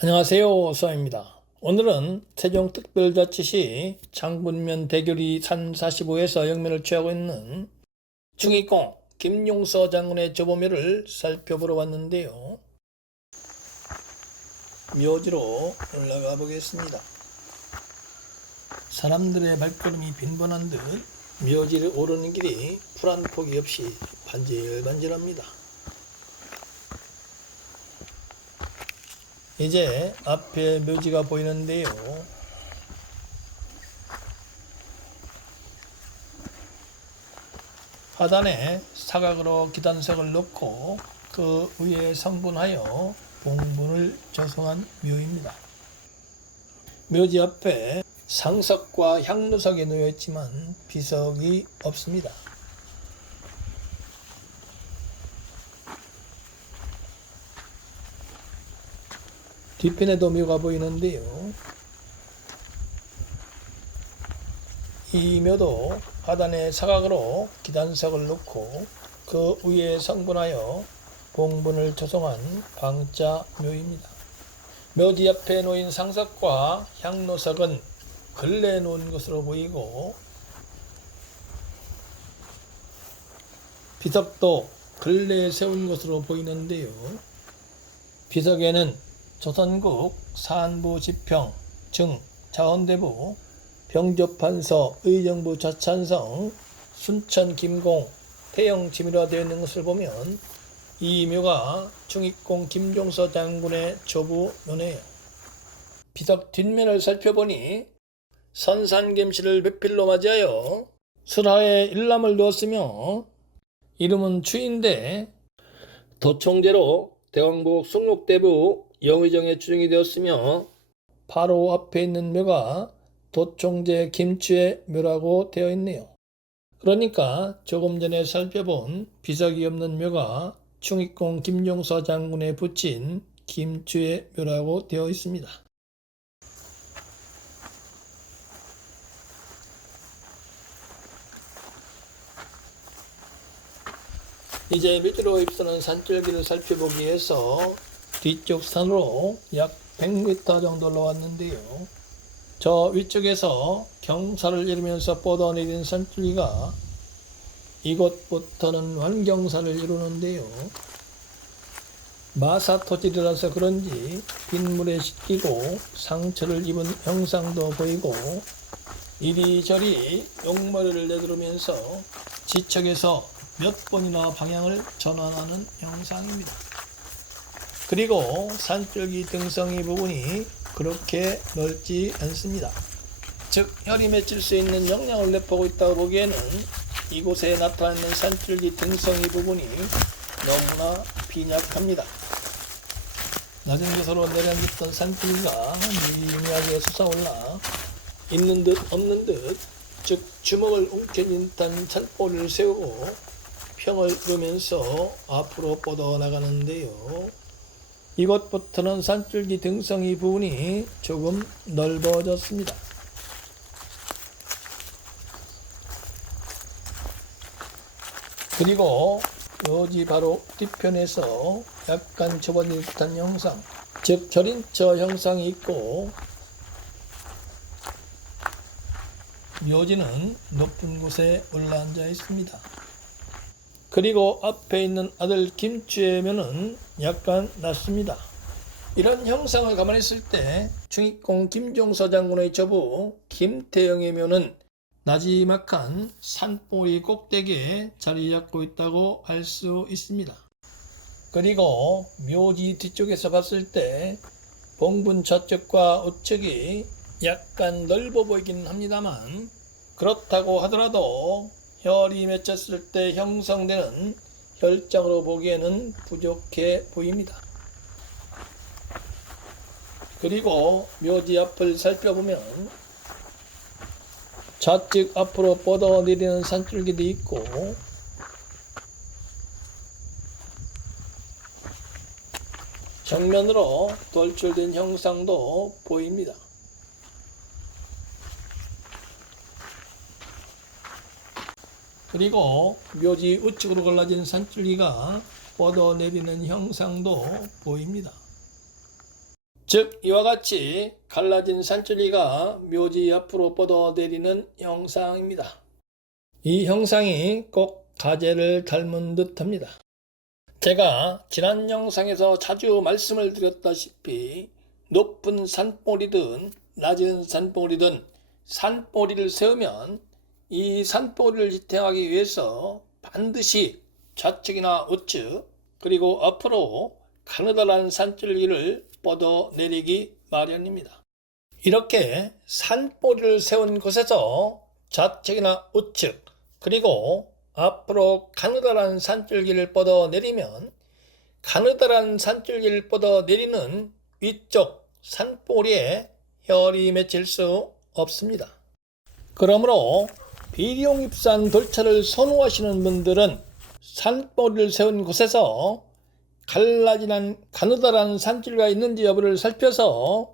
안녕하세요. 수아입니다. 오늘은 세종특별자치시 장군면 대교리 산 45에서 영면을 취하고 있는 중익공 김용서 장군의 조보묘를 살펴보러 왔는데요. 묘지로 올라가 보겠습니다. 사람들의 발걸음이 빈번한 듯 묘지를 오르는 길이 풀 한 폭이 없이 반질반질합니다. 이제 앞에 묘지가 보이는데요. 하단에 사각으로 기단석을 넣고 그 위에 성분하여 봉분을 조성한 묘입니다. 묘지 앞에 상석과 향루석이 놓여 있지만 비석이 없습니다. 뒤편에도 묘가 보이는데요. 이 묘도 하단에 사각으로 기단석을 놓고 그 위에 성분하여 봉분을 조성한 방자 묘입니다. 묘지 앞에 놓인 상석과 향로석은 근래에 놓은 것으로 보이고 비석도 근래에 세운 것으로 보이는데요. 비석에는 조선국 산부 지평 증 자원대부 병조판서 의정부 자찬성 순천 김공 태영 지미로 되어 있는 것을 보면 이 묘가 중익공 김종서 장군의 조부 묘네요. 비석 뒷면을 살펴보니 선산김씨를 배필로 맞이하여 수라에 일남을 두었으며 이름은 추인데 도총제로 대왕국 숭록대부 영의정에 추정이 되었으며 바로 앞에 있는 묘가 도총제 김추의 묘라고 되어 있네요. 그러니까 조금 전에 살펴본 비석이 없는 묘가 충익공 김종서 장군에 붙인 김추의 묘라고 되어 있습니다. 이제 밑으로 휩쓰는 산줄기를 살펴보기 위해서 뒤쪽 산으로 약 100m 정도 올라왔는데요. 저 위쪽에서 경사를 이루면서 뻗어내린 산줄기가 이곳부터는 완경사를 이루는데요. 마사토질이라서 그런지 빗물에 씻기고 상처를 입은 형상도 보이고 이리저리 용머리를 내두르면서 지척에서 몇 번이나 방향을 전환하는 형상입니다. 그리고 산줄기 등성이 부분이 그렇게 넓지 않습니다. 즉 혈이 맺힐 수 있는 영향을 내포하고 있다고 보기에는 이곳에 나타나는 산줄기 등성이 부분이 너무나 빈약합니다. 낮은 곳으로 내려앉았던 산줄기가 미미하게 솟아올라 있는 듯 없는 듯, 즉 주먹을 움켜쥔 듯한 산보리를 세우고 평을 이루면서 앞으로 뻗어나가는데요. 이곳부터는 산줄기 등성이 부분이 조금 넓어졌습니다. 그리고 묘지 바로 뒤편에서 약간 좁아질 듯한 형상, 즉 절인처 형상이 있고 묘지는 높은 곳에 올라앉아 있습니다. 그리고 앞에 있는 아들 김추의 묘는 약간 낮습니다. 이런 형상을 가만히 있을 때 중익공 김종서 장군의 조부 김태영의 묘는 나지막한 산보리 꼭대기에 자리 잡고 있다고 할 수 있습니다. 그리고 묘지 뒤쪽에서 봤을 때 봉분 좌측과 우측이 약간 넓어 보이긴 합니다만 그렇다고 하더라도 혈이 맺혔을 때 형성되는 혈장으로 보기에는 부족해 보입니다. 그리고 묘지 앞을 살펴보면 좌측 앞으로 뻗어 내리는 산줄기도 있고 정면으로 돌출된 형상도 보입니다. 그리고 묘지 우측으로 갈라진 산줄기가 뻗어내리는 형상도 보입니다. 즉 이와 같이 갈라진 산줄기가 묘지 앞으로 뻗어내리는 형상입니다. 이 형상이 꼭 가재를 닮은 듯합니다. 제가 지난 영상에서 자주 말씀을 드렸다시피 높은 산봉우리든 낮은 산봉우리든 산봉우리를 세우면 이 산봉우리를 지탱하기 위해서 반드시 좌측이나 우측 그리고 앞으로 가느다란 산줄기를 뻗어내리기 마련입니다. 이렇게 산봉우리를 세운 곳에서 좌측이나 우측 그리고 앞으로 가느다란 산줄기를 뻗어내리면 가느다란 산줄기를 뻗어내리는 위쪽 산봉우리에 혈이 맺힐 수 없습니다. 그러므로 비룡입산 돌철을 선호하시는 분들은 산봉우리를 세운 곳에서 갈라지는 가느다란 산줄기가 있는지 여부를 살펴서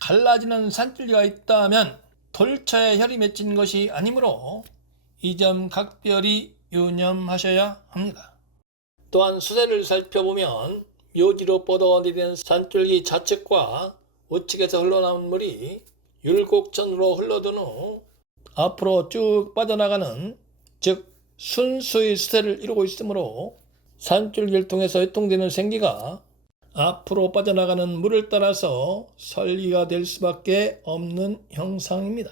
갈라지는 산줄기가 있다면 돌처에 혈이 맺힌 것이 아니므로 이 점 각별히 유념하셔야 합니다. 또한 수세를 살펴보면 묘지로 뻗어내리는 산줄기 좌측과 우측에서 흘러나온 물이 율곡천으로 흘러든 후 앞으로 쭉 빠져나가는 즉 순수의 수세를 이루고 있으므로 산줄기를 통해서 유통되는 생기가 앞으로 빠져나가는 물을 따라서 설기가 될 수밖에 없는 형상입니다.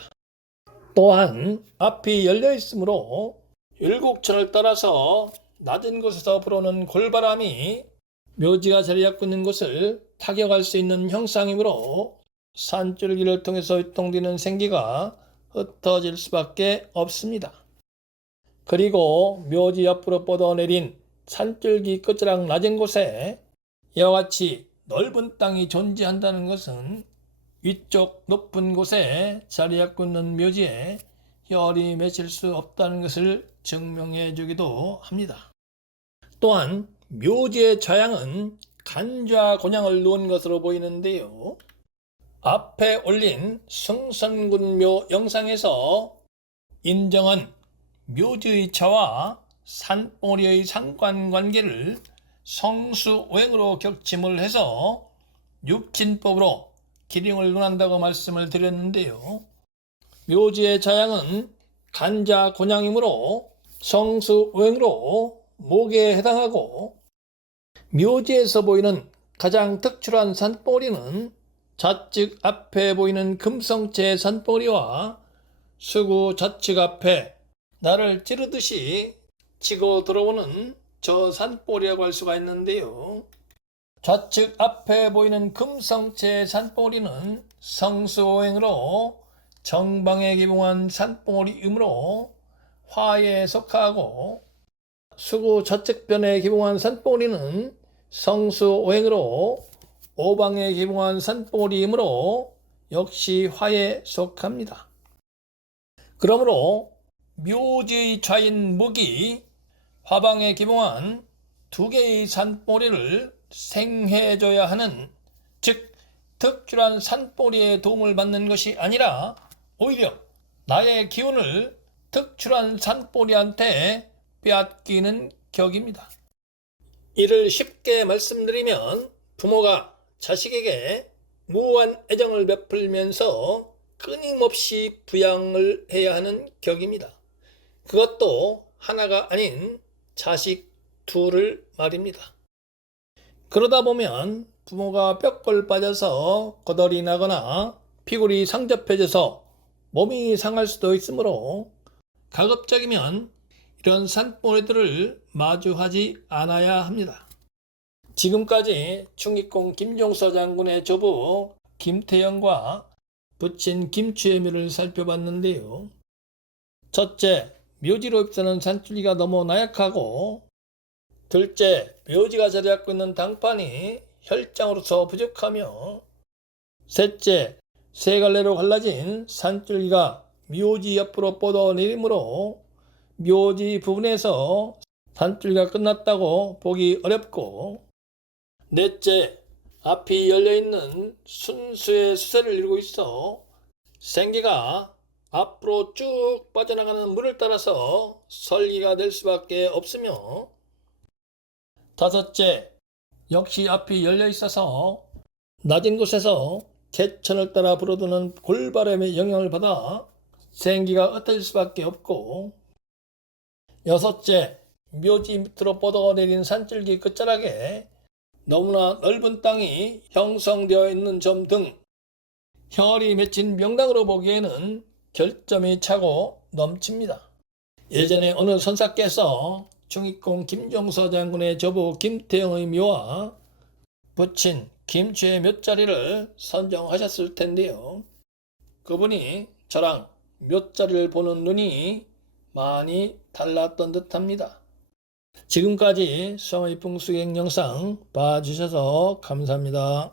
또한 앞이 열려 있으므로 율곡천을 따라서 낮은 곳에서 불어오는 골바람이 묘지가 자리 잡고 있는 곳을 타격할 수 있는 형상이므로 산줄기를 통해서 유통되는 생기가 흩어질 수밖에 없습니다. 그리고 묘지 옆으로 뻗어내린 산줄기 끝자락 낮은 곳에 이와 같이 넓은 땅이 존재한다는 것은 위쪽 높은 곳에 자리 잡고 있는 묘지에 혈이 맺힐 수 없다는 것을 증명해 주기도 합니다. 또한 묘지의 좌양은 간좌 곤양을 놓은 것으로 보이는데요. 앞에 올린 승선군묘 영상에서 인정한 묘지의 좌와 산봉우리의 상관관계를 성수오행으로 격침을 해서 육친법으로 기림을 논한다고 말씀을 드렸는데요. 묘지의 좌양은 간자 곤양이므로 성수오행으로 목에 해당하고 묘지에서 보이는 가장 특출한 산봉우리는 좌측 앞에 보이는 금성체 산봉우리와 수구 좌측 앞에 나를 찌르듯이 치고 들어오는 저 산봉우리라고 할 수가 있는데요. 좌측 앞에 보이는 금성체 산봉우리는 성수오행으로 정방에 기봉한 산봉우리이므로 화에 속하고 수구 좌측변에 기봉한 산봉우리는 성수오행으로 오방에 기봉한 산봉우리이므로 역시 화에 속합니다. 그러므로 묘지의 좌인 목이 화방에 기봉한 두 개의 산봉우리를 생해줘야 하는 즉 특출한 산봉우리의 도움을 받는 것이 아니라 오히려 나의 기운을 특출한 산봉우리한테 빼앗기는 격입니다. 이를 쉽게 말씀드리면 부모가 자식에게 무한 애정을 베풀면서 끊임없이 부양을 해야 하는 격입니다. 그것도 하나가 아닌 자식 둘을 말입니다. 그러다 보면 부모가 뼈골 빠져서 거덜이 나거나 피골이 상접해져서 몸이 상할 수도 있으므로 가급적이면 이런 산봉우리들을 마주하지 않아야 합니다. 지금까지 충익공 김종서 장군의 조부 김태영과 부친 김추애미를 살펴봤는데요. 첫째, 묘지로 휩쓰는 산줄기가 너무 나약하고 둘째, 묘지가 자리 잡고 있는 당판이 혈장으로서 부족하며 셋째, 세 갈래로 갈라진 산줄기가 묘지 옆으로 뻗어내리므로 묘지 부분에서 산줄기가 끝났다고 보기 어렵고 넷째, 앞이 열려있는 순수의 수세를 이루고 있어 생기가 앞으로 쭉 빠져나가는 물을 따라서 설기가 될 수밖에 없으며 다섯째, 역시 앞이 열려 있어서 낮은 곳에서 개천을 따라 불어도는 골바람의 영향을 받아 생기가 흩어질 수밖에 없고, 여섯째, 묘지 밑으로 뻗어내린 산줄기 끝자락에 너무나 넓은 땅이 형성되어 있는 점 등 혈이 맺힌 명당으로 보기에는 결점이 차고 넘칩니다. 예전에 어느 선사께서 중익공 김종서 장군의 저부 김태영의 묘와 부친 김치의 묘자리를 선정하셨을 텐데요. 그분이 저랑 묘자리를 보는 눈이 많이 달랐던 듯합니다. 지금까지 수암의 풍수행 영상 봐주셔서 감사합니다.